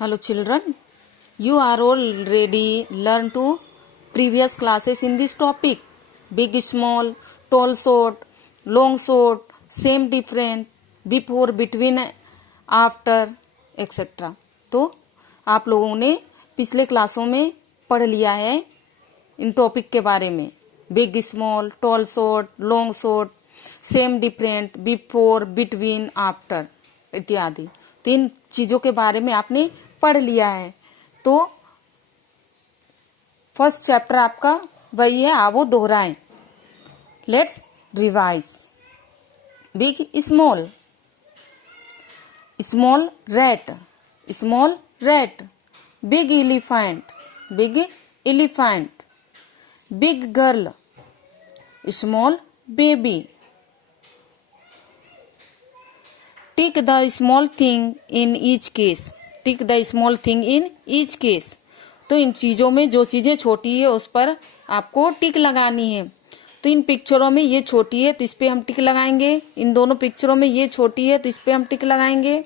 Hello children, you are already learned to previous classes in this topic. Big, small, tall, short, long, short, same, different, before, between, after, etc. तो आप लोगों ने पिछले क्लासों में पढ़ लिया है इन टॉपिक के बारे में. Big, small, tall, short, long, short, same, different, before, between, after इत्यादि. तो इन चीजों के बारे में आपने पढ़ लिया है. तो फर्स्ट चैप्टर आपका वही है, आप वो दोहराएं. Let's revise. Big, small, small rat, small rat. Big elephant, big elephant. Big girl, small baby. Tick the small thing in each case. Tick the small thing in each case. तो इन चीजों में जो चीजें छोटी है उस पर आपको टिक लगानी है. तो इन पिक्चरों में ये छोटी है तो इस पे हम टिक लगाएंगे. इन दोनों पिक्चरों में ये छोटी है तो इस पे हम टिक लगाएंगे.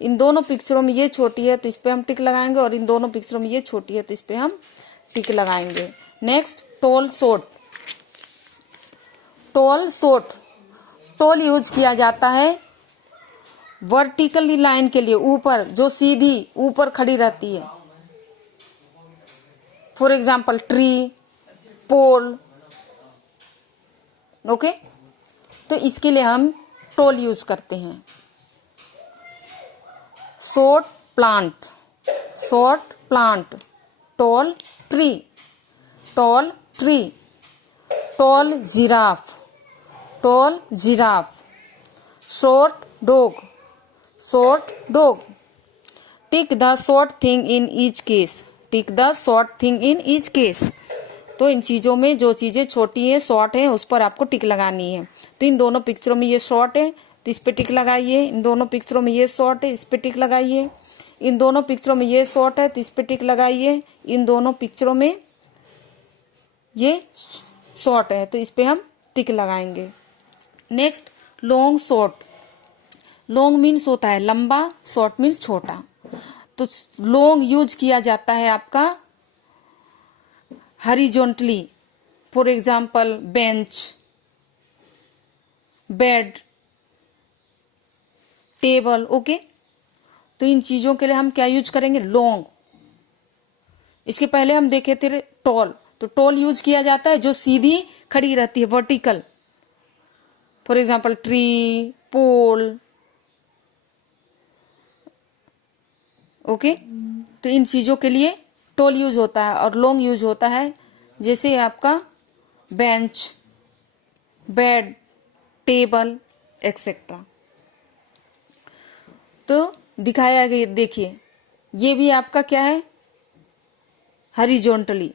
इन दोनों पिक्चरों में ये छोटी है तो इस पे हम टिक लगाएंगे. और इन दोनों पिक्चरों में ये छोटी है तो इस पे हम टिक लगाएंगे. Next, tall, short. Tall, short. Tall use किया जाता है वर्टिकली लाइन के लिए, ऊपर, जो सीधी ऊपर खड़ी रहती है. For example tree, pole. Okay, तो इसके लिए हम टॉल यूज करते हैं. Short plant, short plant. Tall tree, tall tree. Tall giraffe, tall giraffe. Short dog, short dog. Tick the short thing in each case. Tick the short thing in each case. तो इन चीजों में जो चीजें छोटी है, शॉर्ट है, उस पर आपको टिक लगानी है. तो इन दोनों पिक्चरों में ये शॉर्ट है तो इस पे टिक लगाइए. इन दोनों पिक्चरों में ये शॉर्ट है, इस पे टिक लगाइए. इन दोनों पिक्चरों में ये शॉर्ट है तो इस पे टिक लगाइए. इन दोनों पिक्चरों में ये शॉर्ट है तो इस पे हम टिक लगाएंगे. Next, long, short. Long means होता है लंबा, शॉर्ट मीन्स छोटा. तो लॉन्ग यूज किया जाता है आपका horizontally. For example bench, bed, table. Okay, तो इन चीजों के लिए हम क्या यूज करेंगे? लॉन्ग. इसके पहले हम देखे थे टॉल. तो टॉल यूज किया जाता है जो सीधी खड़ी रहती है, vertical. For example tree, pole. Okay, तो इन चीजों के लिए टॉल यूज होता है. और लॉन्ग यूज होता है जैसे आपका बेंच, बेड, टेबल एक्सेट्रा. तो दिखाया गया, देखिए ये भी आपका क्या है? हॉरिजॉन्टली.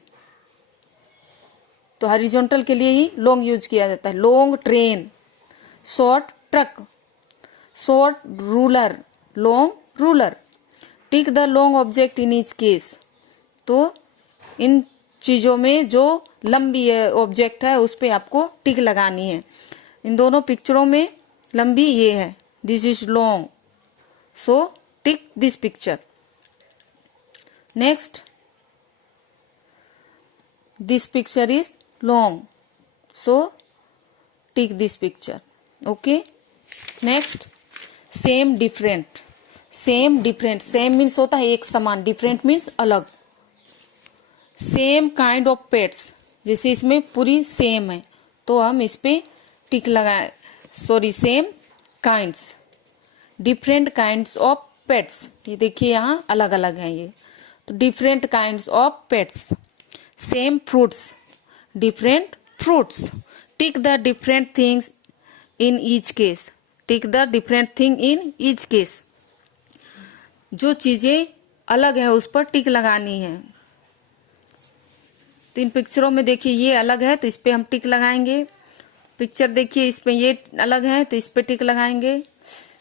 तो हॉरिजॉन्टल के लिए ही लॉन्ग यूज किया जाता है. Long train, short truck, short ruler, long ruler. Tick the long object in each case. तो इन चीजों में जो लंबी ऑब्जेक्ट है उस पे आपको टिक लगानी है. इन दोनों पिक्चरों में लंबी ये है, this is long, so tick this picture. Next, this picture is long, so tick this picture. Okay. Next, same, different. Same, different. Same means होता है एक समान, डिफरेंट मीन्स अलग. Same kind of pets. जैसे इसमें पूरी सेम है तो हम इस पे टिक लगाए. Sorry, same kinds. Different kinds of pets. ये देखिए यहाँ अलग अलग है ये. तो different kinds of pets. Same fruits, different fruits. Tick the different things in each case. Tick the different thing in each case. जो चीजें अलग है उस पर टिक लगानी है. तो इन पिक्चरों में देखिए ये अलग है तो इस पे हम टिक लगाएंगे. पिक्चर देखिए इसमें ये अलग है तो इस पे टिक लगाएंगे.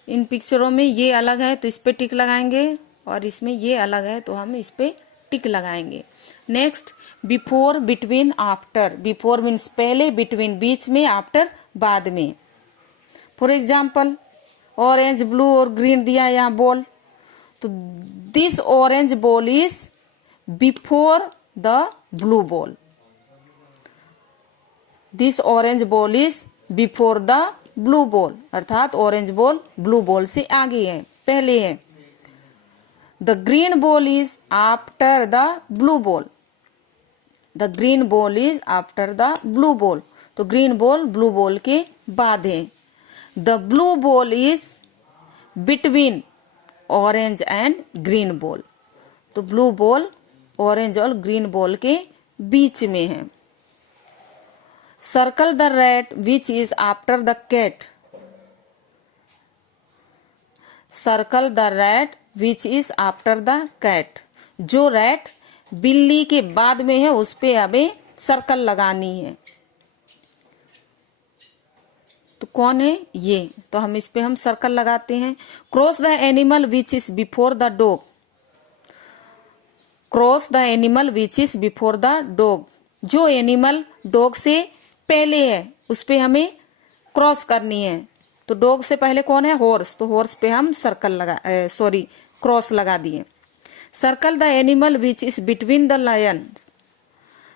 इन पिक्चरों में ये अलग है तो इस पे टिक लगाएंगे. और इसमें ये अलग है तो हम इस पे टिक लगाएंगे. Next, before, between, after. Before means पहले, बिटवीन बीच में, आफ्टर बाद में. फॉर एग्जाम्पल ऑरेंज, ब्लू और ग्रीन दिया यहाँ बॉल. तो this orange ball is before the blue ball. This orange ball is before the blue ball, अर्थात ऑरेंज बॉल ब्लू बॉल से आगे है, पहले है। The green ball is after the blue ball. The green ball is after the blue ball, तो green ball blue ball के बाद है। The blue ball is between orange and green ball, तो ब्लू बॉल ऑरेंज और green ball के बीच में है। Circle the rat which is after the cat. Circle the rat which is after the cat, जो रैट बिल्ली के बाद में है उस पे हमें सर्कल लगानी है। तो कौन है ये, तो हम इस पे हम सर्कल लगाते हैं। Cross the animal which is before the dog. Cross the animal which is before the dog, जो एनिमल डॉग से पहले है उस पे हमें क्रॉस करनी है। तो डॉग से पहले कौन है, हॉर्स, तो हॉर्स पे हम क्रॉस लगा दिए। Circle the animal which is between the Lions.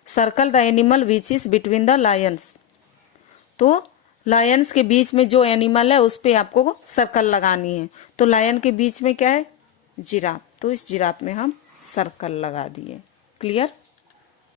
Circle the animal which is between the Lions, तो लायंस के बीच में जो एनिमल है उस पे आपको सर्कल लगानी है। तो लायन के बीच में क्या है, जिराफ, तो इस जिराफ में हम सर्कल लगा दिए। क्लियर।